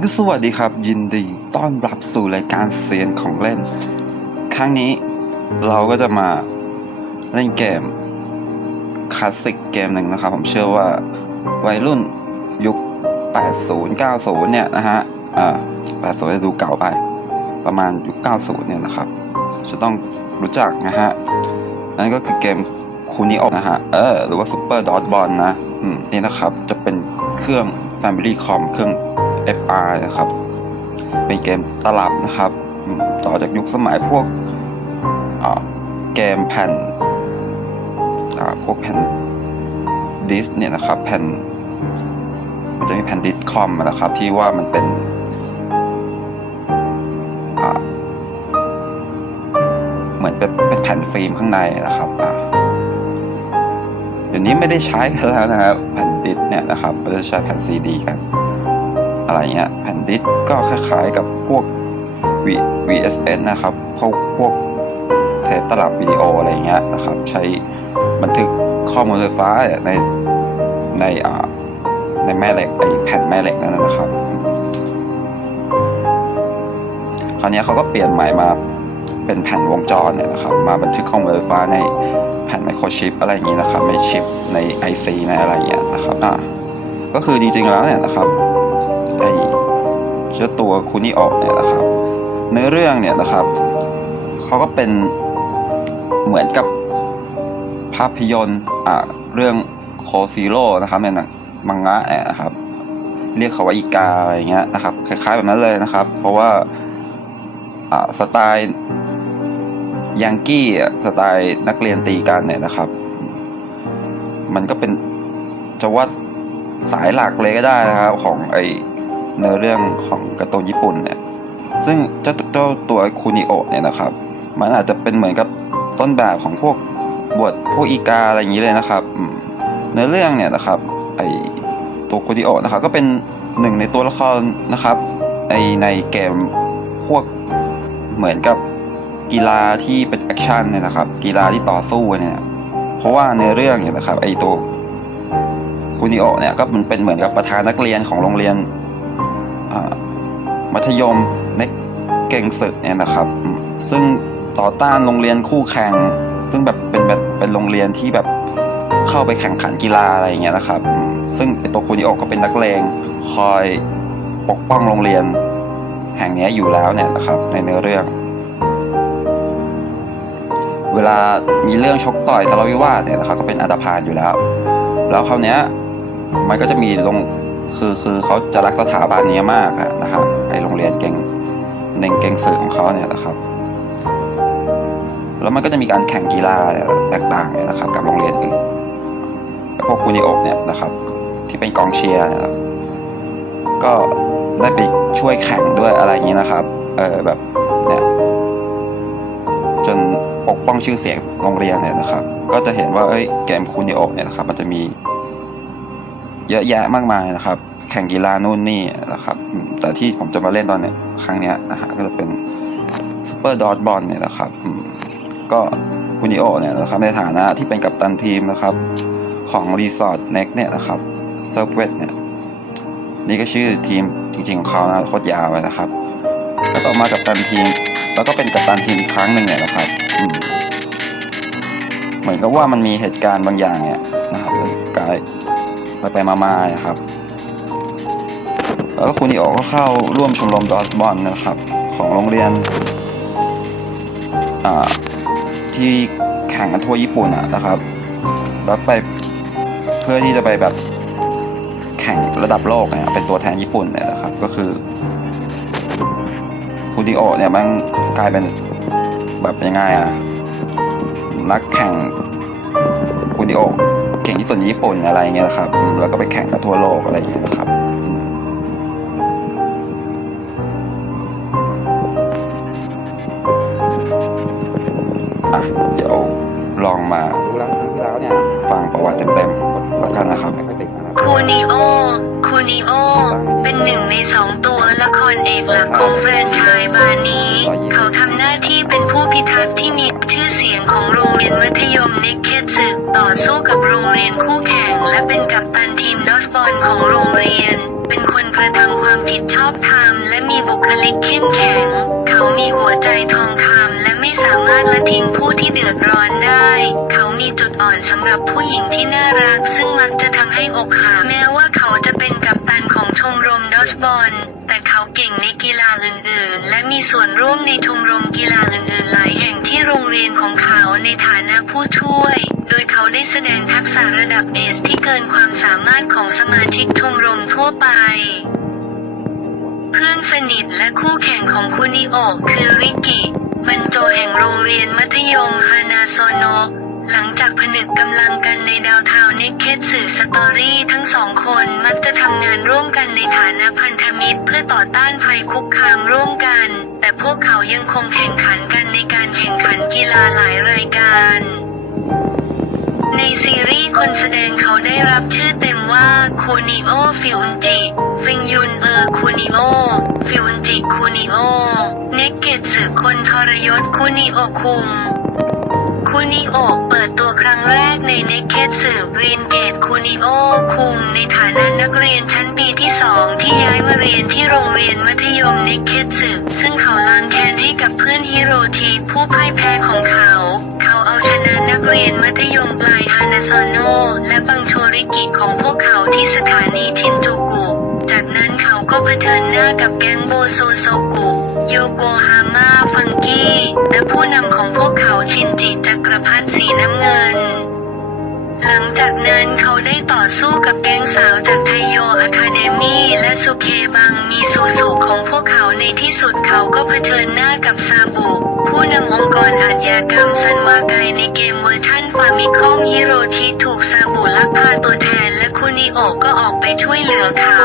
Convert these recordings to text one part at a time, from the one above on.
ก็สวัสดีครับ ยินดีต้อนรับสู่รายการเซียนของเล่น ครั้งนี้เราก็จะมาเล่นเกมคลาสสิกเกมหนึ่งนะครับ ผมเชื่อว่าวัยรุ่นยุค 80 90 เนี่ยนะฮะอ่า80จะดูเก่าไป ประมาณยุค 90 เนี่ยนะครับ จะต้องรู้จักนะฮะ นั่นก็คือเกมคูนิโอนะฮะ เออ หรือว่า Super Dot Ball นะ อืม นี่นะครับ จะเป็นเครื่อง Family Com เครื่อง FR นะครับ เป็นเกมตลับนะครับ ต่อจากยุคสมัยพวกเกมแผ่นพวกแผ่นดิสเนี่ยนะครับแผ่นมันจะมีแผ่นดิสคอมนะครับ ที่ว่ามันเป็นเหมือนเป็นแผ่นฟิล์มข้างในนะครับอะเดี๋ยวนี้ไม่ได้ใช้กันแล้วนะครับแผ่นดิสเนี่ยนะครับเราจะใช้แผ่นซีดีกัน อะไรเงี้ยแผ่นดิสก์ก็คล้ายๆกับพวก V VSS นะครับพวกพวกเทปตลับวิดีโออะไรเงี้ยนะครับ ใช้บันทึกข้อมูลไฟฟ้าในในอ่าในแม่เหล็กไอแผ่นแม่เหล็กนั่นนะครับ คราวนี้เขาก็เปลี่ยนใหม่มาเป็นแผ่นวงจรเนี่ยนะครับ มาบันทึกข้อมูลไฟฟ้าในแผ่นไมโครชิปอะไรอย่างนี้นะครับในชิปใน IC ในอะไรอย่างเงี้ยนะครับอ่าก็คือจริงๆแล้วเนี่ยนะครับ ไอเจ้าตัวคูนิโออกเนี่ยนะครับ เนื้อเรื่องเนี่ยนะครับเขาก็เป็นเหมือนกับภาพยนตร์อ่าเรื่องโคซีโร่นะครับในหนังมังงะเนี่ยนะครับ เรียกเขาว่าอีกาอะไรเงี้ยนะครับ คล้ายๆแบบนั้นเลยนะครับ เพราะว่าอ่าสไตล์ยังกี้สไตล์นักเรียนตีกันเนี่ยนะครับ มันก็เป็นจะว่าสายหลักเลยก็ได้นะครับของไอ เนื้อเรื่องของการ์ตูนญี่ปุ่นเนี่ยซึ่งเจ้าเจ้าตัวคูนิโอเนี่ยนะครับ มันอาจจะเป็นเหมือนกับต้นแบบของพวกบทพวกอีกาอะไรอย่างนี้เลยนะครับเนื้อเรื่องเนี่ยนะครับไอตัวคูนิโอนะครับก็เป็นหนึ่งในตัวละครนะครับในในเกมพวกเหมือนกับกีฬาที่เป็นแอคชั่นเนี่ยนะครับ กีฬาที่ต่อสู้เนี่ยเพราะว่าในเรื่องเนี่ยนะครับไอตัวคูนิโอเนี่ยก็มันเป็นเหมือนกับประธานนักเรียนของโรงเรียน มัธยมเน็กเก่งศึกเนี่ยนะครับ ซึ่งต่อต้านโรงเรียนคู่แข่ง ซึ่งแบบเป็นแบบเป็นโรงเรียนที่แบบเข้าไปแข่งขันกีฬาอะไรอย่างเงี้ยนะครับ ซึ่งตัวคูนิโอก็เป็นนักเลงคอยปกป้องโรงเรียนแห่งนี้อยู่แล้วเนี่ยนะครับ ในเนื้อเรื่อง เวลามีเรื่องชกต่อยทะเลาะวิวาทเนี่ยนะครับก็เป็นอันตพานอยู่แล้ว แล้วคราวเนี้ยมันก็จะมีลงคือคือเขาจะรักสถาบันนี้มากนะครับ รียนเก่งเน่งเก่งสื่อของเขาเนี่ยนะครับ แล้วมันก็จะมีการแข่งกีฬาแตกต่างเนี่ยนะครับ กับโรงเรียนอื่นพวกคูนิโอบเนี่ยนะครับ ที่เป็นกองเชียร์นยครับ ก็ได้ไปช่วยแข่งด้วยอะไรอย่างนี้นะครับ เออแบบเนี่ยจนปกป้องชื่อเสียงโรงเรียนเนี่ยนะครับ ก็จะเห็นว่าเอ้ยเกมคูนิโอเนี่ยนะครับ มันจะมีเยอะแยะมากมายนะครับ แข่งกีฬานู่นนี่นะครับ แต่ที่ผมจะมาเล่นตอนเนี้ยครั้งเนี้ยนะฮะก็จะเป็นซูเปอร์ดอทบอลเนี่ยนะครับ ก็คูนิโอเนี่ยนะครับในฐานะที่เป็นกัปตันทีมนะครับของรีสอร์ทเน็กเนี่ยนะครับเซิร์ฟเวทเนี่ยนี่ก็ชื่อทีมจริงๆของเขานะโคตรยาวเลยนะครับแล้วต่อมากัปตันทีม แล้วก็เป็นกัปตันทีมอีกครั้งหนึ่งเนี่ยนะครับเหมือนกับว่ามันมีเหตุการณ์บางอย่างเนี่ยนะครับกลายไปไปมาๆนะครับ แล้วคุณอีโอก็เข้าร่วมชมรมดอสบอลนะครับ ของโรงเรียนที่แข่งกันทั่วญี่ปุ่นนะครับ แล้วไปเพื่อที่จะไปแบบแข่งระดับโลกเนี่ยเป็นตัวแทนญี่ปุ่นเนี่ยนะครับ ก็คือคูดิโอเนี่ยมันกลายเป็นแบบยังไงอะนักแข่งคูดิโอเก่งที่สุดในญี่ปุ่นอะไรเงี้ยนะครับ แล้วก็ไปแข่งกันทั่วโลกอะไรอย่างเงี้ยนะครับ คู่แข่งและเป็นกัปตันทีมดอสบอลของโรงเรียน เป็นคนกระทำความผิดชอบธรรมและมีบุคลิกเข้มแข็ง เขามีหัวใจทองคำ ไม่สามารถละทิ้งผู้ที่เดือดร้อนได้ เขามีจุดอ่อนสำหรับผู้หญิงที่น่ารัก ซึ่งมักจะทำให้อกหักแม้ว่าเขาจะเป็นกัปตันของชมรมดอชบอลแต่เขาเก่งในกีฬาอื่นๆ และมีส่วนร่วมในชมรมกีฬาอื่นๆ หลายแห่งที่โรงเรียนของเขาในฐานะผู้ช่วย โดยเขาได้แสดงทักษะระดับเอสที่เกินความสามารถของสมาชิกชมรมทั่วไปเพื่อนสนิทและคู่แข่งของคุนิโอคือริกิ บรรโจแห่งโรงเรียนมัธยมฮานาโซโนหลังจากผนึกกำลังกันในดาวเทาเนคเคสสื่อสตอรี่ทั้งสองคนมักจะทำงานร่วมกันในฐานะพันธมิตรเพื่อต่อต้านภัยคุกคามร่วมกัน แต่พวกเขายังคงแข่งขันกันในการแข่งขันกีฬาหลายรายการ ในซีรีส์คนแสดงเขาได้รับชื่อเต็มว่าคูนิโอฟิอุนจิ ฟิงยุนเออคูนิโอฟิอุนจิคูนิโอเนกเกตสึคนทรยศคูนิโอคุงคูนิโอเปิดตัวครั้งแรกในเนกเกตสึเรียนเกตคูนิโอคุงในฐานะนักเรียนชั้นปีที่สองที่ย้ายมาเรียนที่โรงเรียนมัธยมเนกเกตสึซึ่งเขาล้างแค้นให้กับเพื่อนฮิโรชิผู้พ่ายแพ้ของเขา เอาชนะนักเรียนมัธยมปลายฮานาโซโนและบังโชริกิของพวกเขาที่สถานีชินจูกุ จากนั้นเขาก็เผชิญหน้ากับแก๊งโบโซโซกุ โยโกฮาม่าฟังกี้ และผู้นำของพวกเขาชินจิจักรพรรดิสีน้ำเงิน หลังจากนั้นเขาได้ต่อสู้กับแก๊งสาวจากไทโยอะคา เผชิญหน้ากับซาบุผู้นำองค์กรอาชญากรรมซันวาไกในเกมเวอร์ชันฟามิคอมฮิโรชิถูกซาบุลักพาตัวแทนและคุนิโอก็ออกไปช่วยเหลือเขา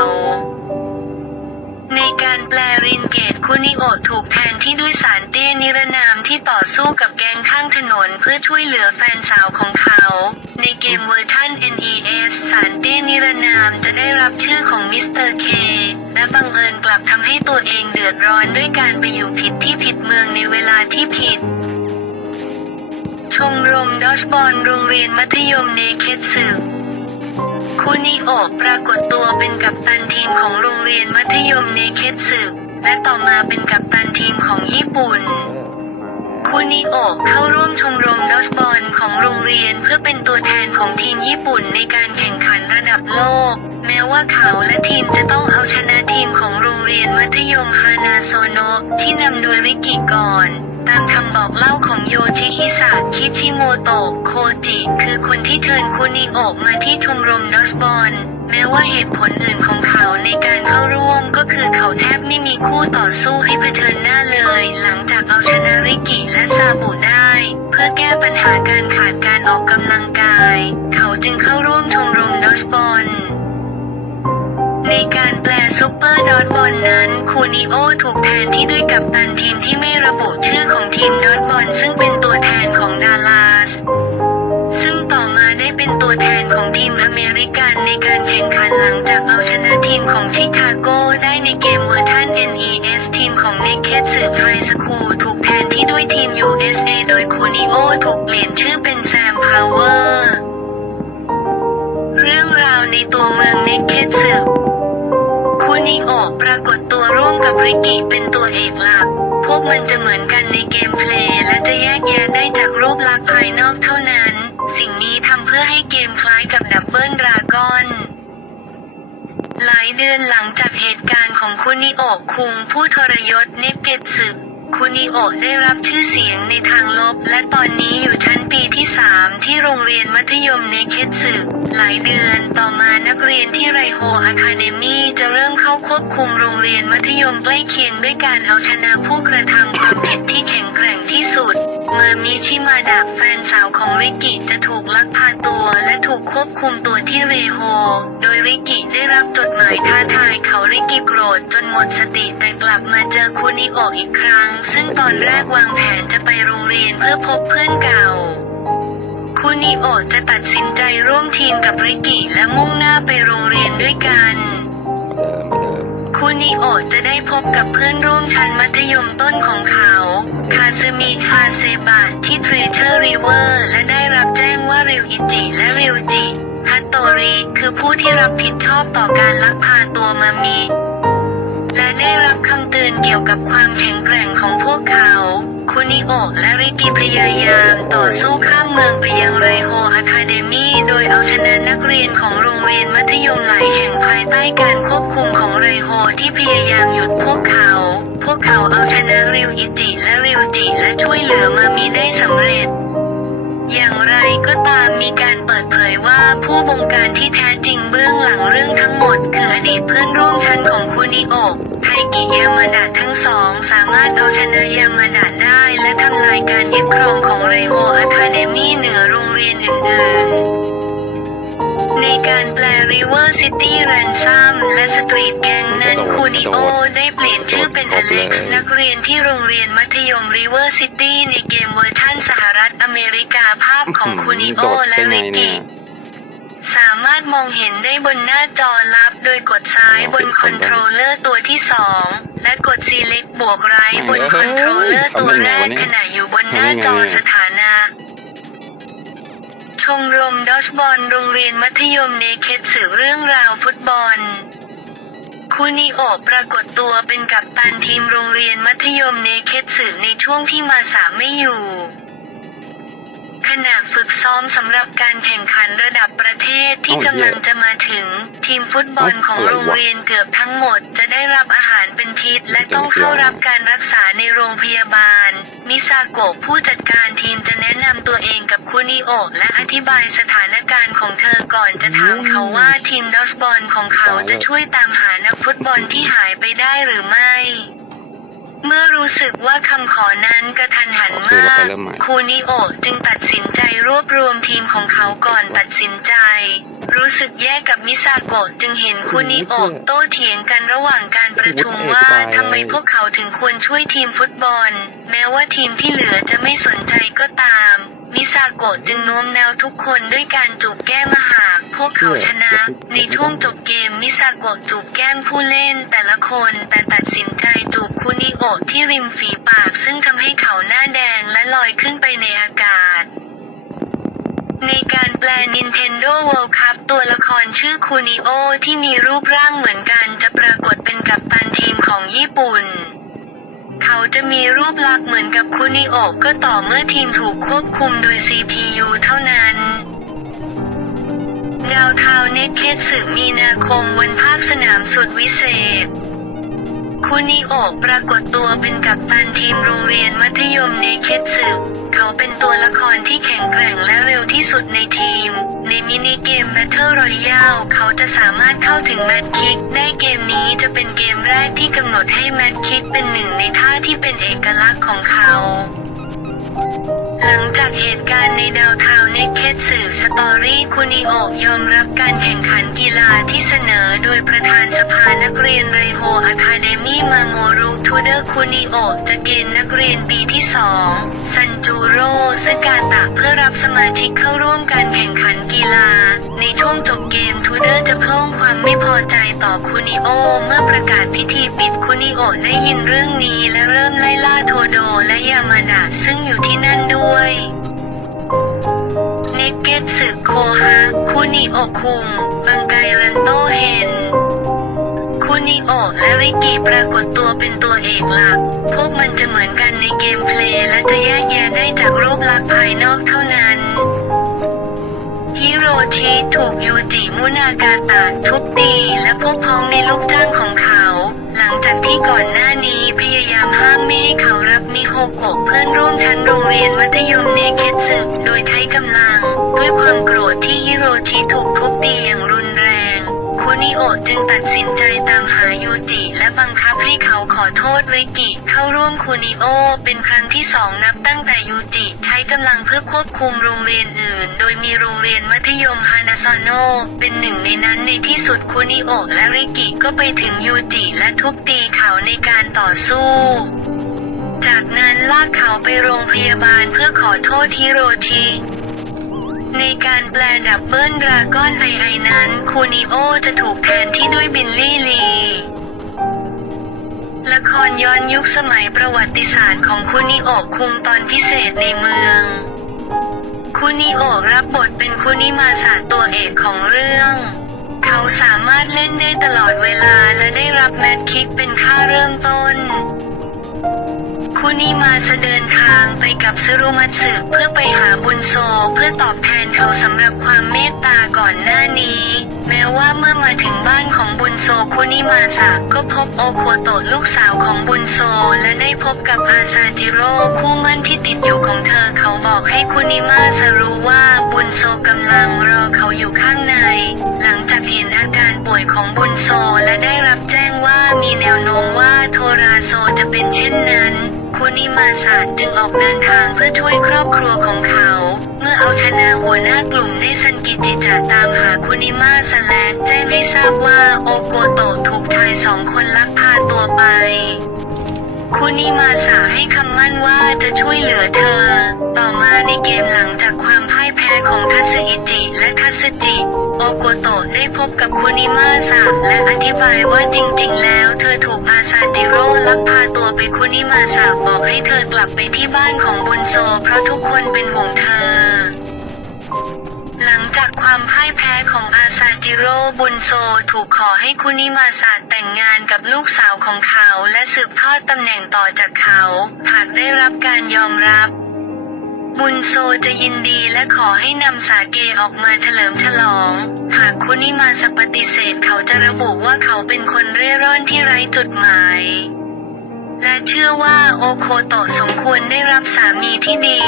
ในการแปลรินเกตคุนิโอถูกแทนที่ด้วยสารเตี้ยนิรนามที่ต่อสู้กับแก๊งข้างถนนเพื่อช่วยเหลือแฟนสาวของเขา ในเกมเวอร์ชัน NES สารเตี้ยนิรนามจะได้รับชื่อของมิสเตอร์เคและบังเอิญกลับทำให้ตัวเองเดือดร้อนด้วยการไปอยู่ผิดที่ผิดเมืองในเวลาที่ผิดชมรมดอชบอลโรงเรียนมัธยมเนเคตสึ คุนิโอะปรากฏตัวเป็นกัปตันทีมของโรงเรียนมัธยมเนเคตสึและต่อมาเป็นกัปตันทีมของญี่ปุ่น คุนิโอะเข้าร่วมชมรมดอสบอลของโรงเรียนเพื่อเป็นตัวแทนของทีมญี่ปุ่นในการแข่งขันระดับโลก แม้ว่าเขาและทีมจะต้องเอาชนะทีมของโรงเรียนมัธยมฮานาโซโนะที่นำโดยริกิก่อน ตามคำบอกเล่าของโยชิฮิสะคิชิโมโตะโคจิ คือคนที่เชิญคุนิโอะมาที่ชมรมดอสบอลแม้ว่าเหตุผลอื่นของเขาในการเข้าร่วมก็คือเขาแทบไม่มีคู่ต่อสู้ให้เผชิญหน้าเลย หลังจากเอาชนะริกิและซาบุได้ เพื่อแก้ปัญหาการขาดการออกกำลังกาย เขาจึงเข้าร่วมชมรมดอสบอล ในการแปลซุปเปอร์ดอทบอลนั้นคูนิโอถูกแทนที่ด้วยกัปตันทีมที่ไม่ระบุชื่อของทีมดอทบอลซึ่งเป็นตัวแทนของดาลาส ซึ่งต่อมาได้เป็นตัวแทนของทีมอเมริกันในการแข่งขันหลังจากเอาชนะทีมของชิคาโกได้ในเกมเวอร์ชัน NES ทีมของ Naked สืบไฮสคูลถูกแทนที่ด้วยทีม USA โดยคูนิโอถูกเปลี่ยนชื่อเป็นแซมพาวเวอร์ เรื่องราวในตัวเมือง Naked สืบ คุนิโอปรากฏตัวร่วมกับริกิเป็นตัวเอกหลัก พวกมันจะเหมือนกันในเกมเพลย์และจะแยกแยะได้จากรูปลักษณ์ภายนอกเท่านั้น สิ่งนี้ทำเพื่อให้เกมคล้ายกับดับเบิลดราก้อนหลายเดือนหลังจากเหตุการณ์ของคุนิโอคุงผู้ทรยศเนเกตสึ คุณิโอะได้รับชื่อเสียงในทางลบ และตอนนี้อยู่ชั้นปีที่ 3 ที่โรงเรียนมัธยมในเคตสึหลายเดือนต่อมานักเรียนที่ไรโฮอะคาเดมี่จะเริ่มเข้าควบคุมโรงเรียนมัธยมใกล้เคียงด้วยการเอาชนะผู้กระทำความผิดที่แข็งแกร่งที่สุด มามิชิมาดะแฟนสาวของริกิจะถูกลักพาตัวและถูกควบคุมตัวที่เรโฮ โดยริกิได้รับจดหมายท้าทายเขาริกิโกรธจนหมดสติแต่กลับมาเจอคุนิโออีกครั้ง ซึ่งตอนแรกวางแผนจะไปโรงเรียนเพื่อพบเพื่อนเก่าคุนิโอจะตัดสินใจร่วมทีมกับริกิและมุ่งหน้าไปโรงเรียนด้วยกัน คุนิโอะจะได้พบกับเพื่อนร่วมชั้นมัธยมต้นของเขาคาซึมิคาเซบะที่เทรเชอร์ริเวอร์และได้รับแจ้งว่าริวอิจิและริวจิฮัตโตริคือผู้ที่รับผิดชอบต่อการลักพาตัวมามิได้รับคำเตือนเกี่ยวกับความแข็งแกร่งของพวกเขา คุณิโอกและริกิพยายามต่อสู้ข้ามเมืองไปยังไรโฮอะคาเดมีโดยเอาชนะนักเรียนของโรงเรียนมัธยมหลายแห่งภายใต้การควบคุมของไรโฮที่พยายามหยุดพวกเขา พวกเขาเอาชนะริวอิจิและริวจิและช่วยเหลือมามีได้สำเร็จ อย่างไรก็ตามมีการเปิดเผยว่าผู้บงการที่แท้จริงเบื้องหลังเรื่องทั้งหมด คืออดีตเพื่อนร่วมชั้นของคุนิโอไทกิยามาดะทั้งสอง สามารถเอาชนะยามาดะได้ และทำลายการยึดครองของไรโฮอะคาเดมี่เหนือโรงเรียนอื่นๆ ในการแปล River City Ransom และ Street Gang นั้นคูนิโอได้เปลี่ยนชื่อเป็นอเล็กซ์นักเรียนที่โรงเรียนมัธยม River City ในเกมเวอร์ชั่นสหรัฐอเมริกาภาพของคูนิโอและริเนี่กิสามารถมองเห็นได้บนหน้าจอลับ โดยกดซ้ายบนคอนโทรลเลอร์ตัวที่ 2 และกด Select บวกไรบนคอนโทรลเลอร์ตัวแรกขณะอยู่บนหน้าจอสถานะ มรมดอชบอลโรงเรียนมัธยมเนเคสสื่อเรื่องราวฟุตบอล คูนิโอปรากฏตัวเป็นกัปตันทีมโรงเรียนมัธยมเนเคสสื่อในช่วงที่มาสามไม่อยู่ ขณะฝึกซ้อมสำหรับการแข่งขันระดับประเทศที่กำลังจะมาถึง ทีมฟุตบอลของรวะโรงเรียนเกือบทั้งหมด จะได้รับอาหารเป็นพิษ และต้องเข้ารับการรักษาในโรงพยาบาล มิซาโกะผู้จัดการทีมจะแนะนำตัวเองกับคุนิโอและอธิบายสถานการณ์ของเธอก่อนจะถามเขาว่าทีมดอชบอลของเขาจะช่วยตามหานักฟุตบอลที่หายไปได้หรือไม่ เมื่อรู้สึกว่าคำขอนั้นกระทันหันโอเคเรามาไปกเริ่มใหม่คูนิโอะจึงตัดสินใจรวบรวมทีมของเขาก่อนตัดสินใจ รู้สึกแย่กับมิซาโกะจึงเห็นคูนิโอะโต้เถียงกันระหว่างการประชุมว่าทำไมพวกเขาถึงควรช่วยทีมฟุตบอล แม้ว่าทีมที่เหลือจะไม่สนใจก็ตาม มิซาโกะจึงโน้มแนวทุกคนด้วยการจูบแก้มหาก พวกเขาชนะ ในช่วงจบเกมมิซาโกะจูบแก้มผู้เล่นแต่ละคนแต่ตัดสินใจจูบคุนิโอะที่ริมฝีปากซึ่งทำให้เขาหน้าแดงและลอยขึ้นไปในอากาศในการแปล Nintendo World Cup ตัวละครชื่อคูนิโอที่มีรูปร่างเหมือนกันจะปรากฏเป็นกัปตันทีมของญี่ปุ่น เขาจะมีรูปลักษณ์เหมือนกับคุนิโอะก็ต่อเมื่อทีมถูกควบคุมโดย CPU เท่านั้น ดาวเทาวเนเคสึมีนาคมวันภาคสนามสุดวิเศษ คุนิโอะปรากฏตัวเป็นกัปตันทีมโรงเรียนมัธยมเนเคสึเขาเป็นตัวละครที่แข็งแกร่งและเร็วที่สุดในทีม ในมินิเกม Battle Royale เขาจะสามารถเข้าถึงแมทคิกได้เกมนี้จะเป็นเกมแรกที่กำหนดให้แมทคิกเป็นหนึ่งในท่าที่เป็นเอกลักษณ์ของเขา หลังจากเหตุการณ์ในดาวเทาวน์เนเคสึสตอรี่คุนิโอะยอมรับการแข่งขันกีฬาที่เสนอโดยประธานสภานักเรียนไรโฮอะคาเดมี่มาโมรุทูเดอร์คุนิโอะจะเกณฑ์นักเรียนปีที่2ซันจูโร่ซึ่งการตะเพื่อรับสมาชิกเข้าร่วมการแข่งขันกีฬา ในช่วงจบเกมทูเดอร์จะเพิ่มความไม่พอใจต่อคุนิโอเมื่อประกาศพิธีปิดคุนิโอได้ยินเรื่องนี้และเริ่มไล่ล่าโทโดและยามาดะซึ่งอยู่ที่นั่นด้วยเนกเกตสึโคฮะคุนิโอคุงบังไกรันโตเฮน คุนิโอและริกิปรากฏตัวเป็นตัวเอกหลัก พวกมันจะเหมือนกันในเกมเพลย์และจะแยกแยะได้จากรูปลักษณ์ภายนอกเท่านั้นฮิโรชิถูกยูจิมุนากาตะทุบตีและพวกพ้องในลูกจ้างของเขา หลังจากที่ก่อนหน้านี้พยายามห้ามไม่ให้เขารับมิโฮโกะเพื่อนร่วมชั้นโรงเรียนมัธยมเนเคสึโดยใช้กำลัง ด้วยความโกรธที่ฮิโรชิถูกทุบตีอย่างรุนแรง คุนิโอะจึงตัดสินใจตามหายูจิ และบังคับให้เขาขอโทษริกิ เข้าร่วมคุนิโอเป็นครั้งที่สองนับตั้งแต่ยูจิ ใช้กำลังเพื่อควบคุมโรงเรียนอื่น โดยมีโรงเรียนมัธยมฮานาซอนโนเป็นหนึ่งในนั้นในที่สุดคุนิโอะและริกิก็ไปถึงยูจิและทุบตีเขาในการต่อสู้จากนั้นลากเขาไปโรงพยาบาลเพื่อขอโทษฮิโรชิ ในการแปลดับเบิลดราก้อนไอไอนั้นคูนิโอจะถูกแทนที่ด้วยบิลลี่ลี ละครย้อนยุคสมัยประวัติศาสตร์ของคุนิโอคุงตอนพิเศษในเมืองคุนิโอรับบทเป็นคุนิมาสาตัวเอกของเรื่อง เขาสามารถเล่นได้ตลอดเวลาและได้รับแมตช์คิกเป็นค่าเริ่มต้น คุนิมาสเดินทางไปกับซึรุมัตสึเพื่อไปหาบุญโซเพื่อตอบแทนเขาสำหรับความเมตตาก่อนหน้านี้ แม้ว่าเมื่อมาถึงบ้านของบุญโซคุนิมาสะก็พบโอโคโตะลูกสาวของบุญโซ และได้พบกับอาซาจิโร่คู่มั่นที่ติดอยู่ของเธอเขาบอกให้คุนิมาสรู้ว่าบุญโซกำลังรอเขาอยู่ข้างใน หลังจากเห็นอาการป่วยของบุญโซและได้รับแจ้งว่า นิมาสะจึงออกเดินทางเพื่อช่วยครอบครัวของเขา เมื่อเอาชนะหัวหน้ากลุ่มในซันกิจิจะตามหาคุนิมาสและแจ้งให้ทราบว่าโอโกโตะถูกชายสองคนลักพาตัวไป คุนิมาสาให้คำมั่นว่าจะช่วยเหลือเธอ ต่อมาในเกมหลังจากความพ่ายแพ้ของทัสึอิจิและทัสึจิ โอโกโตะได้พบกับคุนิมาสาและอธิบายว่าจริงๆ แล้ว เธอถูกอาซาจิโร่ลักพาตัวไปคุนิมาสาบอกให้เธอกลับไปที่บ้านของบุญโซ เพราะทุกคนเป็นห่วงเธอ หลังจากความพ่ายแพ้ของอาซาจิโร่บุนโซถูกขอให้คุนิมาสะแต่งงานกับลูกสาวของเขา และสืบทอดตำแหน่งต่อจากเขาหากได้รับการยอมรับ บุญโซจะยินดีและขอให้นำสาเกออกมาเฉลิมฉลอง หากคุนิมาสปฏิเสธเขาจะระบุว่าเขาเป็นคนเร่ร่อนที่ไร้จุดหมาย และเชื่อว่าโอโคโตะสมควรได้รับสามีที่ดี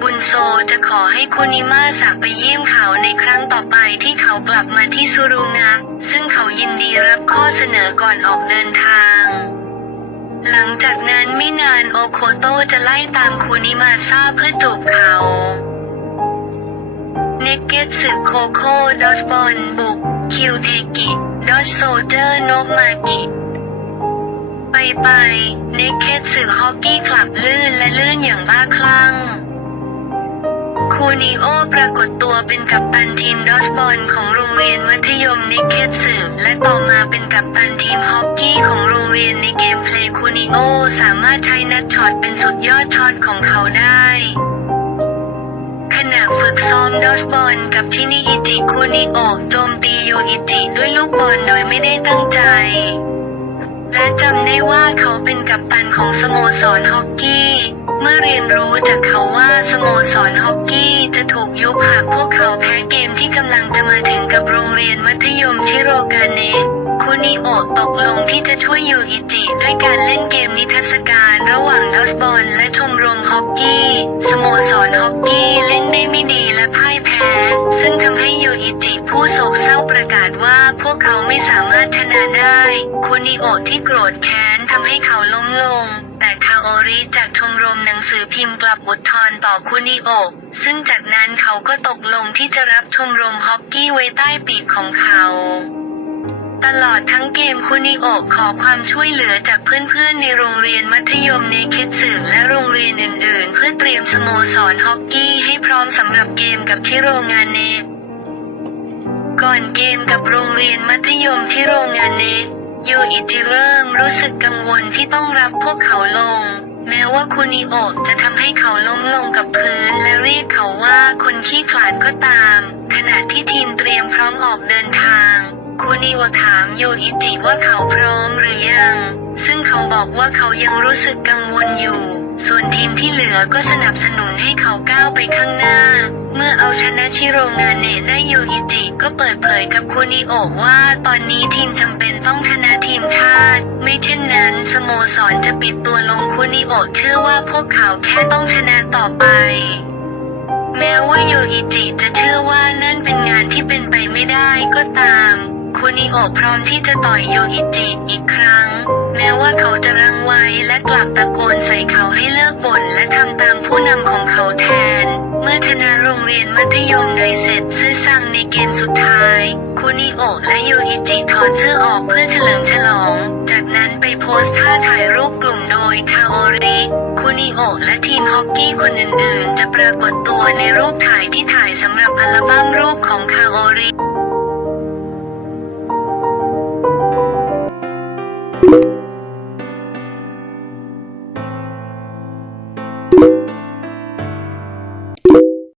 บุญโซจะขอให้คุนิมาสะไปเยี่ยมเขาในครั้งต่อไปที่เขากลับมาที่ซูรุงะซึ่งเขายินดีรับข้อเสนอก่อนออกเดินทาง หลังจากนั้นไม่นานโอโคโตจะไล่ตามคูนิมาซาเพื่อจูบเขาเนเกตสึโคโคดอชบอลบุก คิวเทกิดอชโซเจอร์โนมากิไปไปเนเกตสื่อฮอกกี้คลับลื่นและลื่นอย่างบ้าคลั่ง คูนิโอปรากฏตัวเป็นกัปตันทีมดอชบอลของโรงเรียนมัธยมเนคเคสสื่อและต่อมาเป็นกัปตันทีมฮอกกี้ของโรงเรียนในเกมเพลย์คูนิโอสามารถใช้นัดช็อตเป็นสุดยอดช็อตของเขาได้ขณะฝึกซ้อมดอชบอลกับชินิอิจิคุนิโอโจมตีโยอิจิด้วยลูกบอลโดยไม่ได้ตั้งใจ และจำได้ว่าเขาเป็นกัปตันของสโมสรฮอกกี้ เมื่อเรียนรู้จากเขาว่าสโมสรฮอกกี้จะถูกยุบหากพวกเขาแพ้เกมที่กำลังจะมาถึงกับโรงเรียนมัธยมชิโรกาเนะ คุนิโอะตกลงที่จะช่วยโยอิจิ ด้วยการเล่นเกมนิทรรศการระหว่างดอชบอลและชมรมฮอกกี้ สโมสรฮอกกี้เล่นได้ไม่ดีและพ่ายแพ้ ซึ่งทำให้โยอิจิผู้โศกเศร้าประกาศว่าพวกเขาไม่สามารถชนะได้คุนิโอะที่โกรธแค้นทำให้เขาล้มลง แต่คาโอริจากชมรมหนังสือพิมพ์กลับอุทธรณ์ต่อคุนิโอะซึ่งจากนั้นเขาก็ตกลงที่จะรับชมรมฮอกกี้ไว้ใต้ปีกของเขา ตลอดทั้งเกมคุนิโอะขอความช่วยเหลือจากเพื่อนๆ ในโรงเรียนมัธยมในเคตสึและโรงเรียนอื่นๆ เพื่อเตรียมสโมสรฮอกกี้ให้พร้อมสำหรับเกมกับชิโรงงานเนก่อนเกมกับโรงเรียนมัธยมที่โรงงานเนโยอิจิเริ่มรู้สึกกังวลที่ต้องรับพวกเขาลง แม้ว่าคุนิโอะจะทำให้เขาล้มลงกับพื้นและเรียกเขาว่าคนขี้ขลาดก็ตาม ขณะที่ทีมเตรียมพร้อมออกเดินทาง คุนิโอะถามโยอิจิว่าเขาพร้อมหรือยัง ซึ่งเขาบอกว่าเขายังรู้สึกกังวลอยู่ ส่วนทีมที่เหลือก็สนับสนุนให้เขาก้าวไปข้างหน้า เมื่อเอาชนะชิโรงานเนะได้โยอิจิก็เปิดเผยกับคุนิโอะว่าตอนนี้ทีมจำเป็นต้องชนะทีมชาติ ไม่เช่นนั้นสโมสรจะปิดตัวลงคุนิโอเชื่อว่าพวกเขาแค่ต้องชนะต่อไปแม้ว่าโยอิจิจะเชื่อว่านั่นเป็นงานที่เป็นไปไม่ได้ก็ตาม คุนิโอพร้อมที่จะต่อยโยอิจิอีกครั้ง แม้ว่าเขาจะรังไว้และกลับตะโกนใส่เขาให้เลิกบ่นและทำตามผู้นำของเขาแทน เมื่อชนะโรงเรียนมัธยมในเสร็จซื่อซังในเกมสุดท้าย คุนิโอและโยอิจิถอดเสื้อออกเพื่อเฉลิมฉลอง จากนั้นไปโพสท่าถ่ายรูปกลุ่มโดยคาโอริคุนิโอและทีมฮอกกี้คนอื่นๆ จะปรากฏตัวในรูปถ่ายที่ถ่ายสำหรับอัลบั้มรูปของคาโอริ